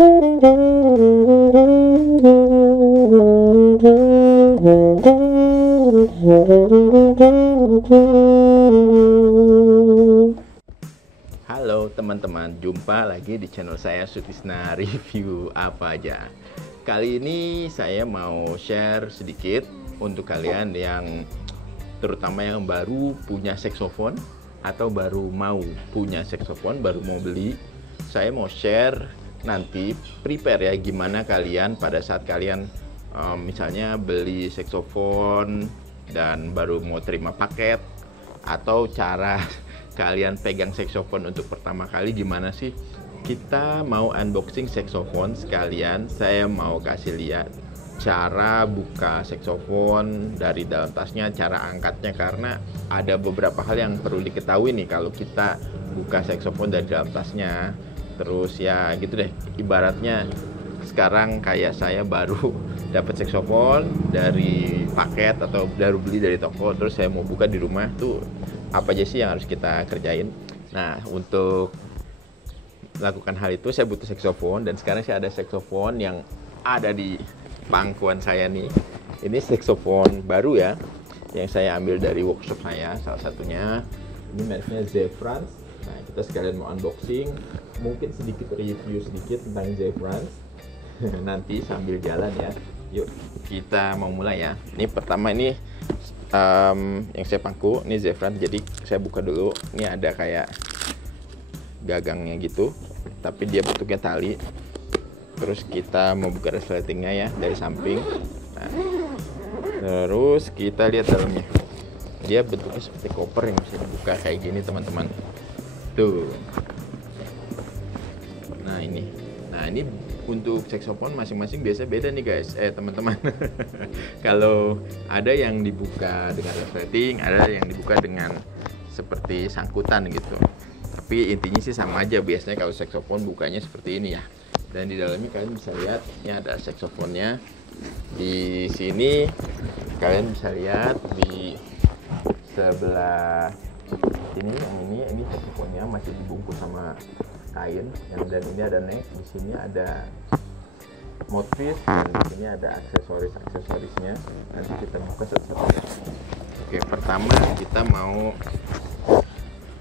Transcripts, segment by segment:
Halo teman-teman, jumpa lagi di channel saya Sutisna Review Apa Aja. Kali ini saya mau share sedikit untuk kalian yang terutama yang baru punya saksofon atau baru mau punya saksofon, baru mau beli. Saya mau share nanti prepare ya, gimana kalian pada saat kalian misalnya beli saksofon dan baru mau terima paket, atau cara kalian pegang saksofon untuk pertama kali gimana sih. Kita mau unboxing saksofon sekalian, saya mau kasih lihat cara buka saksofon dari dalam tasnya, cara angkatnya, karena ada beberapa hal yang perlu diketahui nih kalau kita buka saksofon dari dalam tasnya. Terus ya gitu deh, ibaratnya sekarang kayak saya baru dapat saksofon dari paket atau baru beli dari toko, terus saya mau buka di rumah tuh apa aja sih yang harus kita kerjain. Nah, untuk melakukan hal itu saya butuh saksofon, dan sekarang saya ada saksofon yang ada di pangkuan saya nih. Ini saksofon baru ya, yang saya ambil dari workshop saya, salah satunya. Ini mereknya Zefrans. Nah, kita sekalian mau unboxing, mungkin sedikit review sedikit tentang Zefrans nanti sambil jalan ya. Yuk kita mau mulai ya. Ini pertama ini yang saya pangku, ini Zefrans. Jadi saya buka dulu. Ini ada kayak gagangnya gitu, tapi dia bentuknya tali. Terus kita mau buka resletingnya ya dari samping. Nah, terus kita lihat dalamnya. Dia bentuknya seperti koper yang bisa dibuka kayak gini teman-teman. Tuh. Nah ini untuk saksofon masing-masing biasa beda nih guys, teman-teman. Kalau ada yang dibuka dengan resleting, ada yang dibuka dengan seperti sangkutan gitu. Tapi intinya sih sama aja, biasanya kalau saksofon bukanya seperti ini ya. Dan di dalamnya kalian bisa lihat, ini ada saksofonnya. Di sini kalian bisa lihat di sebelah sini, yang ini saksofonnya masih dibungkus sama kain, dan ini ada neck, di sini ada mouthpiece, dan di sini ada aksesorisnya. Nanti kita buka satu-satu. Oke, pertama kita mau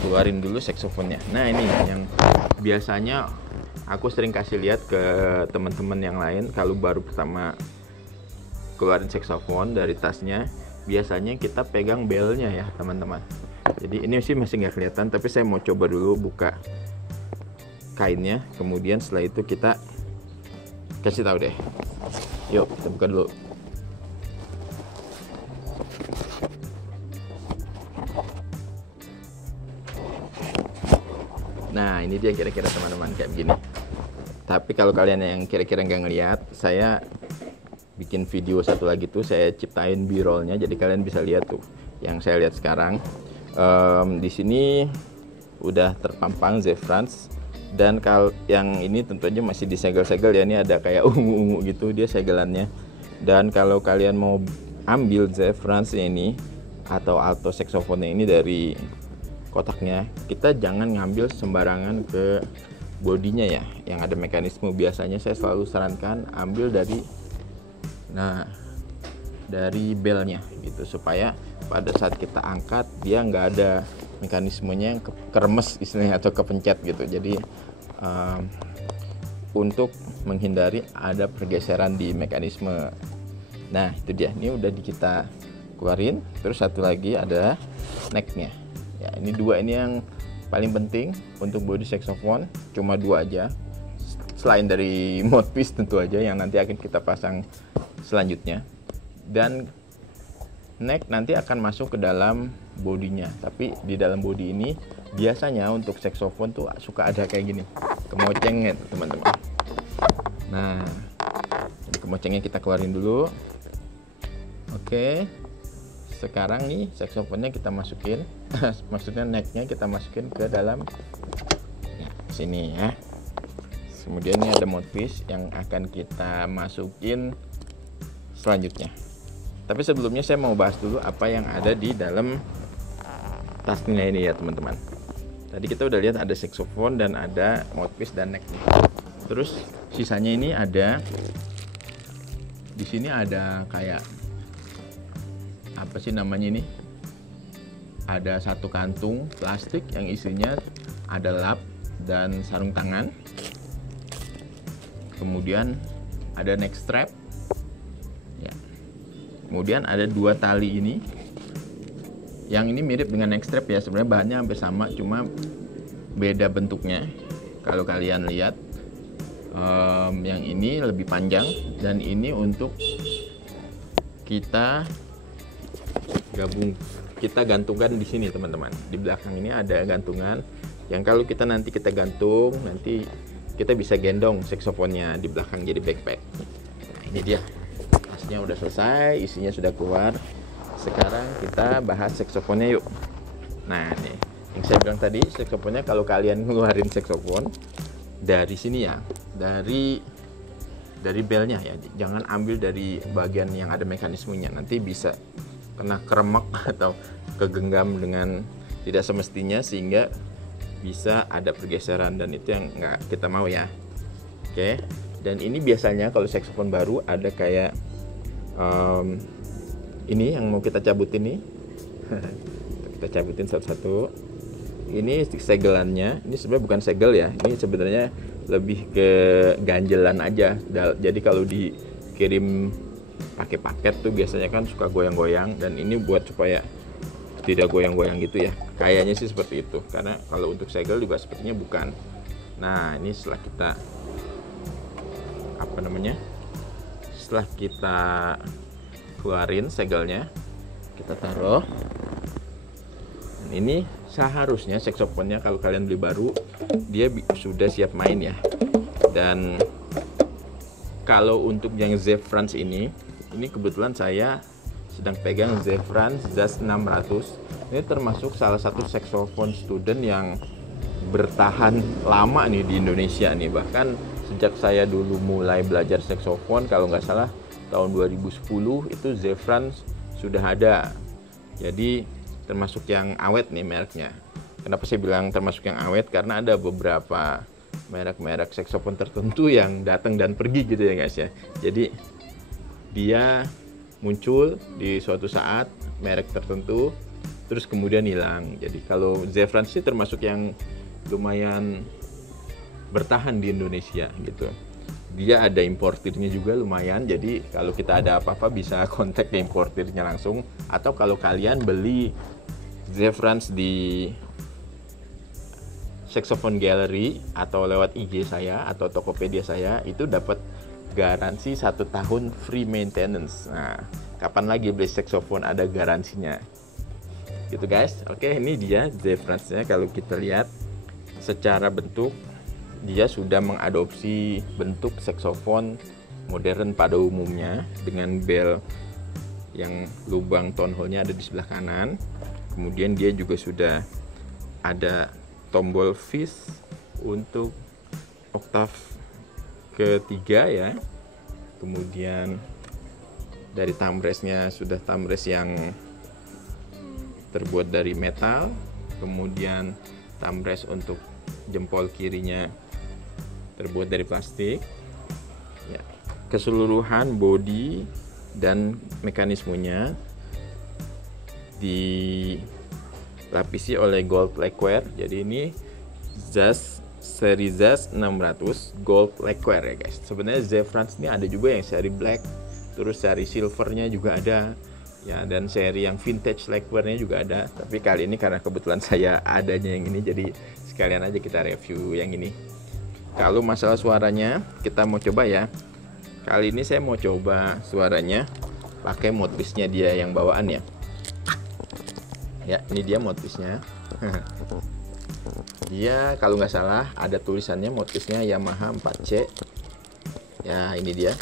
keluarin dulu saksofonnya. Nah, ini yang biasanya aku sering kasih lihat ke teman-teman yang lain kalau baru pertama keluarin saksofon dari tasnya. Biasanya kita pegang belnya ya teman-teman. Jadi ini sih masih nggak kelihatan, tapi saya mau coba dulu buka kainnya, kemudian setelah itu kita kasih tahu deh. Yuk kita buka dulu. Nah, ini dia kira-kira teman-teman kayak begini. Tapi kalau kalian yang kira-kira nggak ngelihat, saya bikin video satu lagi tuh, saya ciptain b-rollnya, jadi kalian bisa lihat tuh yang saya lihat sekarang. Di sini udah terpampang Zefrans, dan kalau yang ini tentu aja masih disegel-segel ya. Ini ada kayak ungu-ungu gitu dia segelannya. Dan kalau kalian mau ambil Zefrans ini atau alto saksofonnya ini dari kotaknya, kita jangan ngambil sembarangan ke bodinya ya, yang ada mekanisme. Biasanya saya selalu sarankan ambil dari belnya gitu, supaya pada saat kita angkat dia nggak ada mekanismenya yang keremes istilahnya atau kepencet gitu. Jadi untuk menghindari ada pergeseran di mekanisme. Nah itu dia, ini udah kita keluarin. Terus satu lagi ada necknya ya. Ini dua ini yang paling penting untuk body saxophone, cuma dua aja, selain dari mouthpiece tentu aja yang nanti akan kita pasang selanjutnya. Dan neck nanti akan masuk ke dalam bodinya, tapi di dalam body ini biasanya untuk saxophone tuh suka ada kayak gini kemocengnya teman-teman. Nah, jadi kemocengnya kita keluarin dulu. Oke, sekarang nih saxophone-nya kita masukin maksudnya necknya kita masukin ke dalam ya, sini ya. Kemudian ini ada mouthpiece yang akan kita masukin selanjutnya. Tapi sebelumnya saya mau bahas dulu apa yang ada di dalam tasnya ini ya teman-teman. Tadi kita udah lihat ada saxophone dan ada mouthpiece dan neck. Terus sisanya ini ada di sini ada kayak apa sih namanya ini? Ada satu kantung plastik yang isinya ada lap dan sarung tangan. Kemudian ada neck strap. Ya. Kemudian ada 2 tali ini. Yang ini mirip dengan neck strap ya, sebenarnya bahannya hampir sama, cuma beda bentuknya. Kalau kalian lihat, yang ini lebih panjang dan ini untuk kita gantungkan di sini teman-teman. Di belakang ini ada gantungan yang kalau kita gantung, nanti kita bisa gendong saksofonnya di belakang jadi backpack. Nah, ini dia, tasnya udah selesai, isinya sudah keluar. Sekarang kita bahas saksofonnya yuk. Nah nih, yang saya bilang tadi, saksofonnya kalau kalian ngeluarin saksofon dari sini ya, dari belnya ya, jangan ambil dari bagian yang ada mekanismenya, nanti bisa kena keremek atau kegenggam dengan tidak semestinya sehingga bisa ada pergeseran, dan itu yang nggak kita mau ya. Oke, dan ini biasanya kalau saksofon baru ada kayak ini yang mau kita cabutin nih. Kita cabutin satu-satu. Ini segelannya, ini sebenarnya bukan segel ya, ini sebenarnya lebih ke ganjelan aja. Jadi kalau dikirim pakai paket tuh biasanya kan suka goyang-goyang, dan ini buat supaya tidak goyang-goyang gitu ya. Kayaknya sih seperti itu, karena kalau untuk segel juga sepertinya bukan. Nah, ini setelah kita setelah kita keluarin segelnya, kita taruh. Dan ini seharusnya saksofonnya kalau kalian beli baru, dia sudah siap main ya. Dan kalau untuk yang Zefrans ini kebetulan saya sedang pegang Zefrans Jazz 600. Ini termasuk salah satu saksofon student yang bertahan lama nih di Indonesia nih. Bahkan sejak saya dulu mulai belajar saksofon, kalau nggak salah tahun 2010 itu Zefrans sudah ada. Jadi termasuk yang awet nih mereknya. Kenapa saya bilang termasuk yang awet? Karena ada beberapa merek-merek saksofon tertentu yang datang dan pergi gitu ya guys ya. Jadi dia muncul di suatu saat merek tertentu, terus kemudian hilang. Jadi kalau Zefrans sih termasuk yang lumayan bertahan di Indonesia gitu. Dia ada importirnya juga lumayan, jadi kalau kita ada apa-apa bisa kontak ke importirnya langsung, atau kalau kalian beli Zefrans di Saxophone Gallery atau lewat IG saya atau Tokopedia saya, itu dapat garansi 1 tahun free maintenance. Nah, kapan lagi beli saxophone ada garansinya gitu guys. Oke, ini dia Zefransnya. Kalau kita lihat secara bentuk, dia sudah mengadopsi bentuk saksofon modern pada umumnya dengan bell yang lubang tone hole-nya ada di sebelah kanan. Kemudian dia juga sudah ada tombol fizz untuk oktav ketiga ya. Kemudian dari thumb rest-nya sudah thumb rest yang terbuat dari metal. Kemudian thumb rest untuk jempol kirinya terbuat dari plastik ya. Keseluruhan bodi dan mekanismenya dilapisi oleh gold lacquer. Jadi ini seri Jazz 600 gold lacquer ya guys. Sebenarnya Zefrans ini ada juga yang seri black, terus seri silvernya juga ada ya, dan seri yang vintage lacquernya juga ada. Tapi kali ini karena kebetulan saya adanya yang ini, jadi sekalian aja kita review yang ini. Kalau masalah suaranya, kita mau coba ya. Kali ini saya mau coba suaranya pakai mouthpiece-nya dia yang bawaan ya. Ya, ini dia mouthpiece-nya. Dia kalau nggak salah ada tulisannya mouthpiece-nya Yamaha 4C. Ya, ini dia.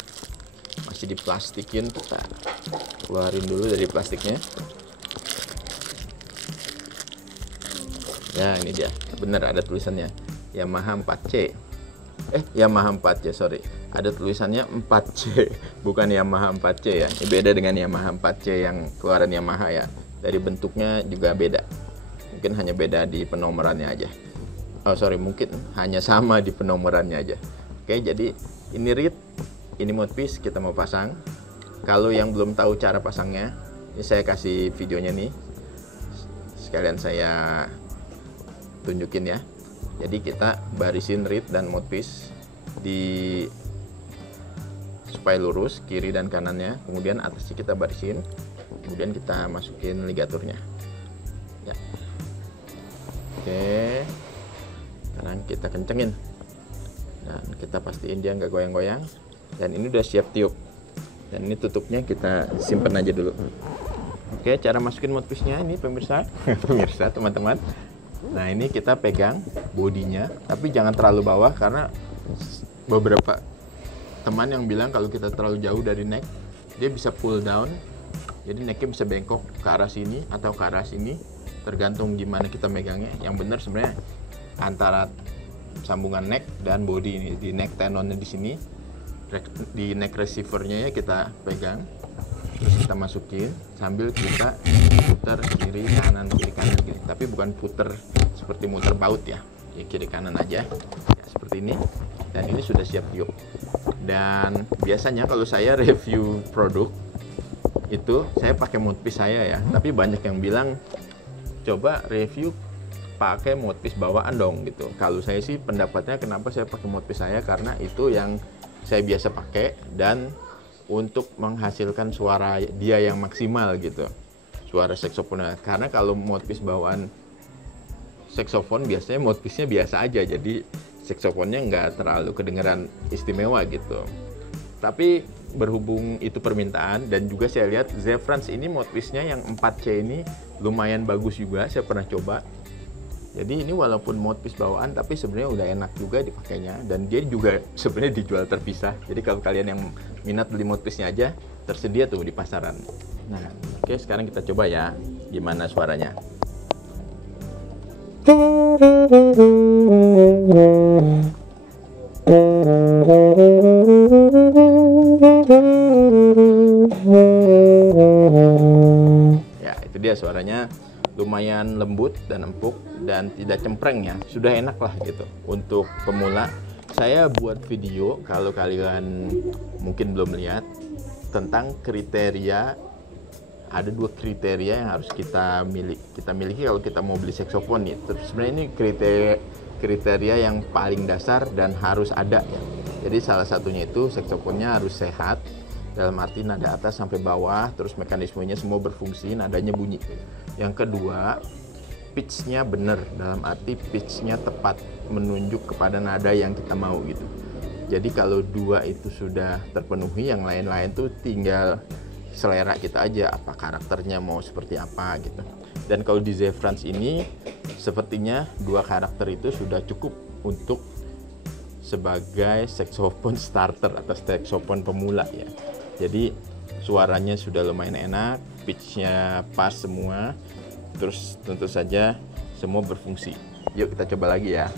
Masih diplastikin, kita keluarin dulu dari plastiknya. Ya, ini dia. Benar ada tulisannya Yamaha 4C. Yamaha 4C, sorry. Ada tulisannya 4C, bukan Yamaha 4C ya. Ini beda dengan Yamaha 4C yang keluaran Yamaha ya. Dari bentuknya juga beda. Mungkin hanya beda di penomorannya aja. Oh sorry, mungkin hanya sama di penomorannya aja. Oke, jadi ini reed, ini mouthpiece kita mau pasang. Kalau yang belum tahu cara pasangnya, ini saya kasih videonya nih. Sekalian saya tunjukin ya. Jadi kita barisin reed dan mouthpiece supaya lurus kiri dan kanannya. Kemudian atasnya kita barisin. Kemudian kita masukin ligaturnya. Ya. Oke. Sekarang kita kencengin. Dan kita pastiin dia nggak goyang-goyang. Dan ini udah siap tiup. Dan ini tutupnya kita simpan aja dulu. Oke, cara masukin mouthpiece-nya ini pemirsa, pemirsa teman-teman. Nah, ini kita pegang bodinya, tapi jangan terlalu bawah karena beberapa teman yang bilang kalau kita terlalu jauh dari neck, dia bisa pull down. Jadi necknya bisa bengkok ke arah sini atau ke arah sini, tergantung gimana kita megangnya. Yang benar sebenarnya antara sambungan neck dan body ini. Di neck tenonnya di sini, di neck receivernya ya kita pegang, terus kita masukin sambil kita putar kiri kanan gini. Tapi bukan putar seperti muter baut ya, kiri kanan aja ya, seperti ini. Dan ini sudah siap tiup. Dan biasanya kalau saya review produk itu saya pakai mouthpiece saya ya, tapi banyak yang bilang coba review pakai mouthpiece bawaan dong gitu. Kalau saya sih pendapatnya kenapa saya pakai mouthpiece saya, karena itu yang saya biasa pakai dan untuk menghasilkan suara dia yang maksimal gitu, suara saksofonnya. Karena kalau mouthpiece bawaan saksofon biasanya mouthpiece-nya biasa aja, jadi saksofonnya nggak terlalu kedengeran istimewa gitu. Tapi berhubung itu permintaan dan juga saya lihat Zefrans ini mouthpiece-nya yang 4C ini lumayan bagus juga, saya pernah coba. Jadi ini walaupun mouthpiece bawaan tapi sebenarnya udah enak juga dipakainya, dan dia juga sebenarnya dijual terpisah. Jadi kalau kalian yang minat beli mouthpiece-nya aja tersedia tuh di pasaran. Nah, oke, sekarang kita coba ya gimana suaranya. Ya, itu dia suaranya. Lumayan lembut dan empuk dan tidak cempreng ya, sudah enak lah gitu. Untuk pemula saya buat video, kalau kalian mungkin belum lihat, tentang kriteria. Ada 2 kriteria yang harus kita miliki kalau kita mau beli saksofon nih. Sebenarnya ini kriteria yang paling dasar dan harus ada ya. Jadi salah satunya itu saksofonnya harus sehat, dalam arti nada atas sampai bawah, terus mekanismenya semua berfungsi, nadanya bunyi. Yang kedua, pitch-nya benar, dalam arti pitch-nya tepat, menunjuk kepada nada yang kita mau gitu. Jadi kalau 2 itu sudah terpenuhi, yang lain-lain tuh tinggal selera kita aja, apa karakternya mau seperti apa gitu. Dan kalau di Zefrans ini sepertinya 2 karakter itu sudah cukup untuk sebagai saksofon starter atau saksofon pemula ya. Jadi suaranya sudah lumayan enak, pitch-nya pas semua, terus tentu saja semua berfungsi. Yuk kita coba lagi ya.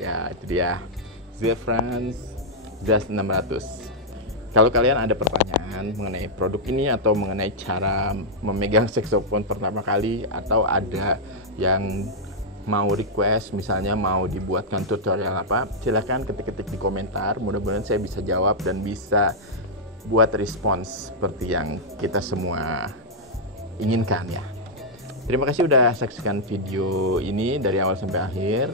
Ya, itu dia Zefrans Jazz 600. Kalau kalian ada pertanyaan mengenai produk ini atau mengenai cara memegang saksofon pertama kali, atau ada yang mau request misalnya mau dibuatkan tutorial apa, silahkan ketik-ketik di komentar. Mudah-mudahan saya bisa jawab dan bisa buat respons seperti yang kita semua inginkan ya. Terima kasih udah saksikan video ini dari awal sampai akhir.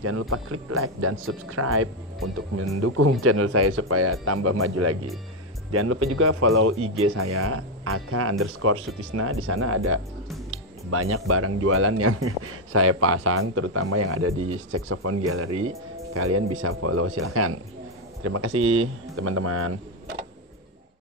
Jangan lupa klik like dan subscribe untuk mendukung channel saya supaya tambah maju lagi. Jangan lupa juga follow IG saya @_Sutisna. Di sana ada banyak barang jualan yang saya pasang, terutama yang ada di Saxophone Gallery. Kalian bisa follow, silahkan. Terima kasih teman-teman.